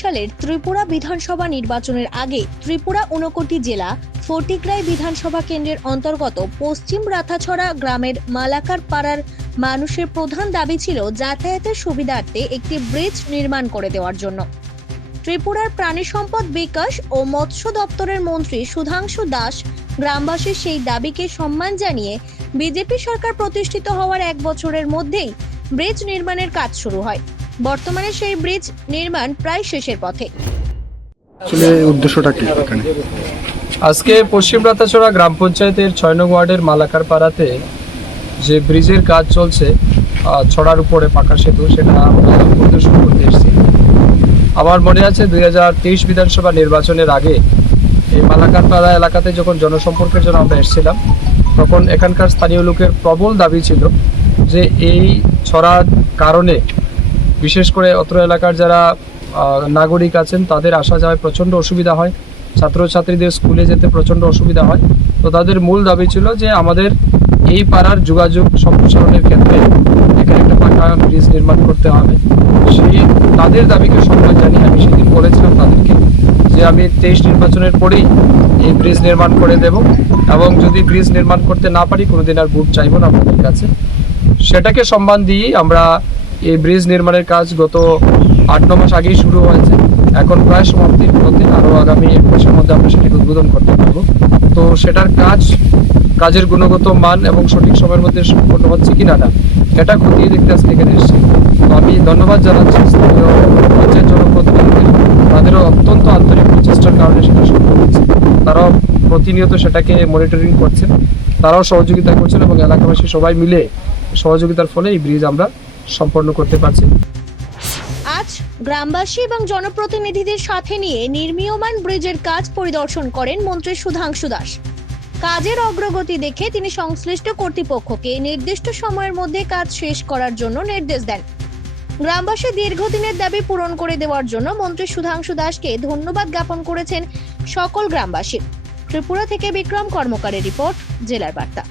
সালের ত্রিপুরা বিধানসভা নির্বাচনের আগে ত্রিপুরা ঊনকোটি জেলা ফটিকরাই বিধানসভা কেন্দ্রের অন্তর্গত পশ্চিম রাথাছড়া গ্রামের মালাকার পাড়ার মানুষের প্রধান দাবি ছিল যাতায়াতের সুবিধার্থে একটি ব্রিজ নির্মাণ করে দেওয়ার জন্য। ত্রিপুরার প্রাণী সম্পদ বিকাশ ও মৎস্য দপ্তরের মন্ত্রী সুধাংশু দাস গ্রামবাসীর সেই দাবিকে সম্মান জানিয়ে বিজেপি সরকার প্রতিষ্ঠিত হওয়ার এক বছরের মধ্যেই ব্রিজ নির্মাণের কাজ শুরু হয়। বর্তমানে সেই ব্রিজ নির্মাণ প্রায় শেষের পথে। উদ্দেশ্যটা কি এখানে? আজকে পশ্চিম রাতাছড়া গ্রাম পঞ্চায়েতের ছয় নং ওয়ার্ডের মালাকার পাড়াতে যে ব্রিজের কাজ চলছে ছড়ার উপরে পাকা সেতু সেটা আমরা পরিদর্শন করতে এসেছি। আমার মনে আছে দুই হাজার তেইশ বিধানসভা নির্বাচনের আগে এই মালাকার পাড়া এলাকাতে যখন জনসম্পর্কের জন্য আমরা এসেছিলাম তখন এখানকার স্থানীয় লোকের প্রবল দাবি ছিল যে এই ছড়ার কারণে বিশেষ করে অত্র এলাকার যারা নাগরিক আছেন, তাদের আসা যাওয়ায় প্রচণ্ড অসুবিধা হয়। ছাত্রছাত্রীদের স্কুলে যেতে প্রচণ্ড অসুবিধা হয়। তো তাদের মূল দাবি ছিল যে আমাদের এই পাড়ার যোগাযোগ সম্প্রসারণের ক্ষেত্রে এখানে একটা পাকা ব্রিজ নির্মাণ করতে হবে। সেই, তাদের দাবিকে সম্মান জানিয়ে আমি সেদিন বলেছিলাম তাদেরকে যে আমি তেইশ নির্বাচনের পরেই এই ব্রিজ নির্মাণ করে দেব এবং যদি ব্রিজ নির্মাণ করতে না পারি, কোনোদিন আর ভোট চাইব না আপনাদের কাছে। সেটাকে সম্মান দিয়েই আমরা এই ব্রিজ নির্মাণের কাজ গত আট, ন মাস আগেই শুরু হয়েছে। এখন প্রায় সমাপ্তির পথে আরও আগামী এক মাসের মধ্যে আমরা সেটাকে উদ্বোধন করতে পারব। তো সেটার কাজ, কাজের গুণগত মান এবং সঠিক সময়ের মধ্যে সম্পন্ন হচ্ছে কিনা না, এটা খতিয়ে দেখতে আজকে এখানে এসেছি। তো আমি ধন্যবাদ জানাচ্ছি স্থানীয় পঞ্চায়েত জনপ্রতিনিধিদের। তাদেরও অত্যন্ত আন্তরিক প্রচেষ্টার কারণে সেটা সম্ভব হচ্ছে। তারাও প্রতিনিয়ত সেটাকে মনিটরিং করছেন। তারাও সহযোগিতা করছেন এবং এলাকাবাসী সবাই মিলে সহযোগিতার ফলে এই ব্রিজ আমরা সম্পন্ন করতে পারছি। আজ গ্রামবাসী এবং জনপ্রতিনিধিদের সাথে নিয়ে নির্মীয়মান ব্রিজের কাজ পরিদর্শন করেন মন্ত্রী সুধাংশু দাস। কাজের অগ্রগতি দেখে তিনি সংশ্লিষ্ট কর্তৃপক্ষকে নির্দিষ্ট সময়ের মধ্যে কাজ শেষ করার জন্য নির্দেশ দেন। গ্রামবাসী দীর্ঘদিনের দাবি পূরণ করে দেওয়ার জন্য মন্ত্রী সুধাংশু দাসকে ধন্যবাদ জ্ঞাপন করেছেন সকল গ্রামবাসী। ত্রিপুরা থেকে বিক্রম কর্মকারের রিপোর্ট, জেলার বার্তা।